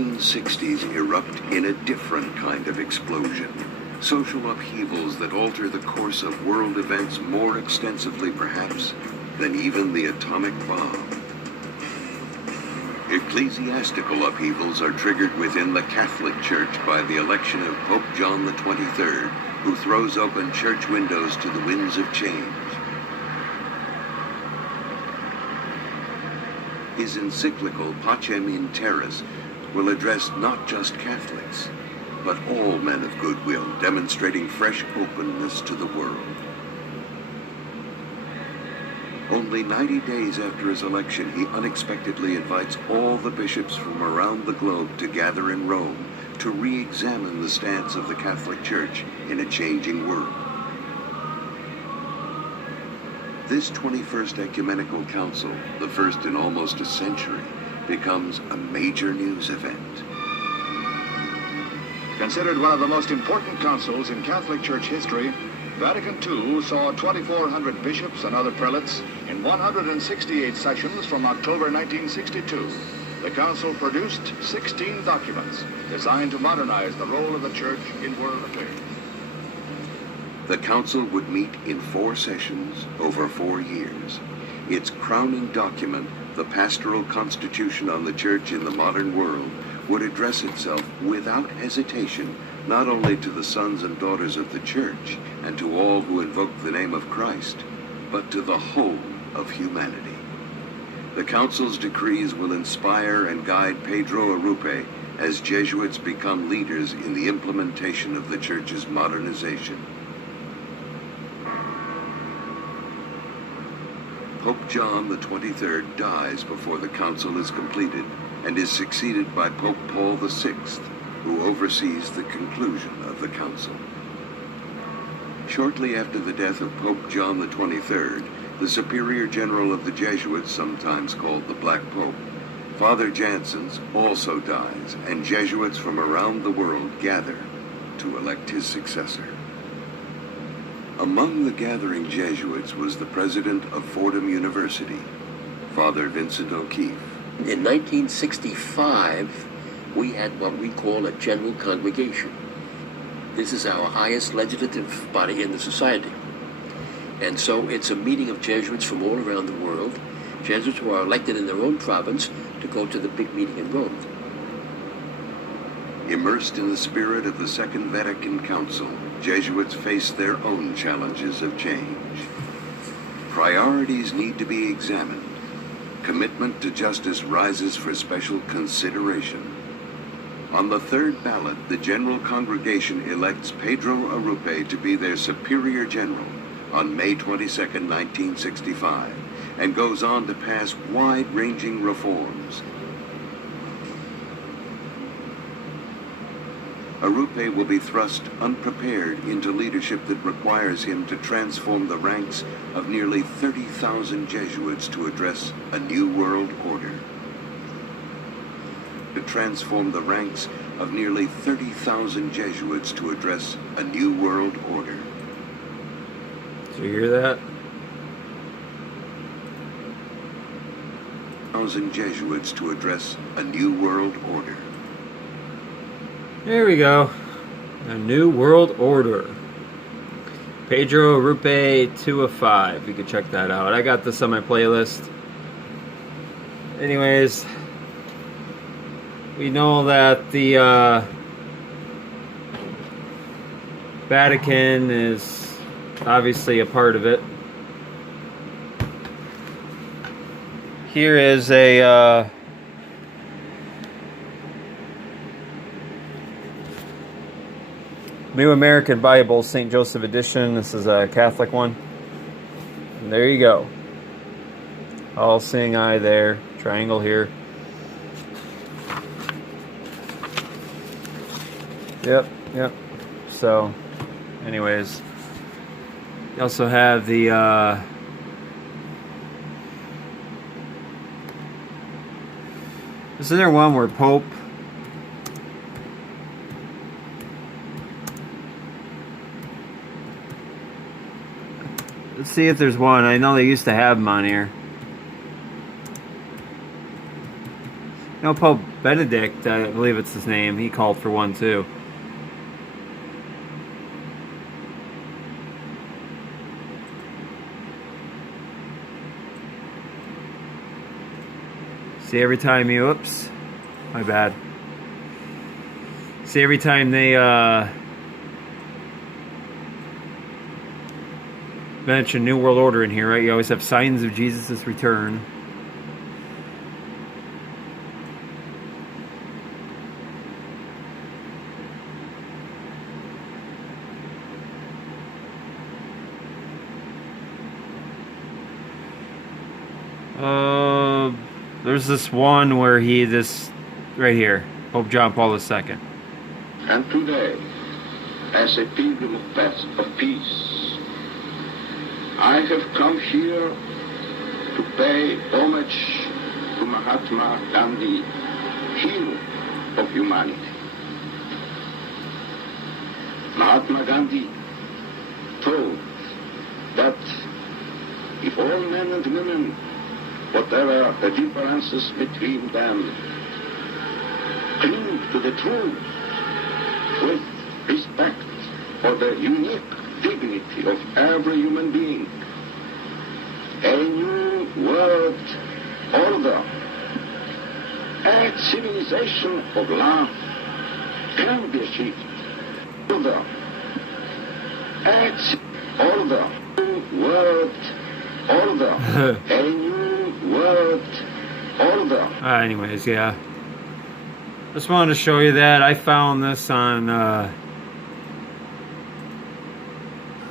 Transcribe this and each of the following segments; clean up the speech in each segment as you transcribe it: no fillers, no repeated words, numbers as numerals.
1960s erupt in a different kind of explosion. Social upheavals that alter the course of world events more extensively, perhaps, than even the atomic bomb. Ecclesiastical upheavals are triggered within the Catholic Church by the election of Pope John the 23rd, who throws open church windows to the winds of change. His encyclical Pacem in Terris will address not just Catholics, but all men of goodwill, demonstrating fresh openness to the world. Only 90 days after his election, he unexpectedly invites all the bishops from around the globe to gather in Rome to re-examine the stance of the Catholic Church in a changing world. This 21st Ecumenical Council, the first in almost a century, becomes a major news event. Considered one of the most important councils in Catholic Church history, Vatican II saw 2,400 bishops and other prelates in 168 sessions from October 1962. The council produced 16 documents designed to modernize the role of the Church in world affairs. The council would meet in 4 sessions over 4 years. Its crowning document, the Pastoral Constitution on the Church in the Modern World, would address itself without hesitation not only to the sons and daughters of the Church and to all who invoke the name of Christ, but to the whole of humanity. The Council's decrees will inspire and guide Pedro Arrupe as Jesuits become leaders in the implementation of the Church's modernization. Pope John the 23rd dies before the Council is completed and is succeeded by Pope Paul VI, who oversees the conclusion of the Council. Shortly after the death of Pope John the 23rd, the Superior General of the Jesuits, sometimes called the Black Pope, Father Janssens, also dies, and Jesuits from around the world gather to elect his successor. Among the gathering Jesuits was the president of Fordham University, Father Vincent O'Keefe. In 1965, we had what we call a general congregation. This is our highest legislative body in the society. And so it's a meeting of Jesuits from all around the world, Jesuits who are elected in their own province to go to the big meeting in Rome. Immersed in the spirit of the Second Vatican Council, Jesuits face their own challenges of change. Priorities need to be examined. Commitment to justice rises for special consideration. On the third ballot, the General Congregation elects Pedro Arrupe to be their Superior General on May 22, 1965, and goes on to pass wide-ranging reforms. Arrupe will be thrust unprepared into leadership that requires him to transform the ranks of nearly 30,000 Jesuits to address a new world order. To transform the ranks of nearly 30,000 Jesuits to address a new world order. Did you hear that? 1,000 Jesuits to address a new world order. There we go. A new world order. Pedro Arrupe 2 of 5. You can check that out. I got this on my playlist. Anyways, we know that the Vatican is obviously a part of it. Here is a New American Bible, St. Joseph edition. This is a Catholic one. And there you go. All seeing eye there. Triangle here. Yep. So, anyways. You also have the isn't there one where Pope let's see if there's one. I know they used to have them on here. No, Pope Benedict, I believe it's his name, he called for one too. See, every time you, oops, my bad. See, every time they mention New World Order in here, right? You always have signs of Jesus' return. There's this one where this right here, Pope John Paul II. And today, as a pilgrim of peace, I have come here to pay homage to Mahatma Gandhi, hero of humanity. Mahatma Gandhi told that if all men and women, whatever the differences between them, cling to the truth with respect for the unique dignity of every human being, a new world order, a civilization of love can be achieved. Order, new world order, a new world order. Anyways, yeah. Just wanted to show you that. I found this on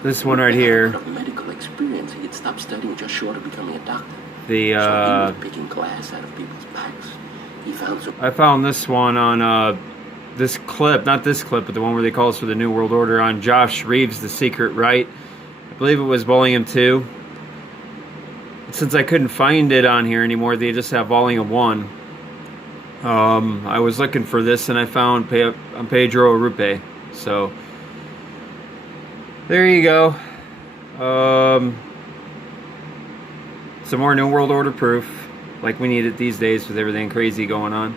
this one right here. Medical experience. He had stopped studying just short of becoming a doctor. So he was picking glass out of people's backs. He found some. I found this one on this clip, not this clip, but the one where they call us for the New World Order on Josh Reeves' The Secret Right. I believe it was Volume 2. Since I couldn't find it on here anymore, they just have Volume 1. I was looking for this and I found Pedro Arrupe. So there you go. Some more New World Order proof, like we need it these days with everything crazy going on.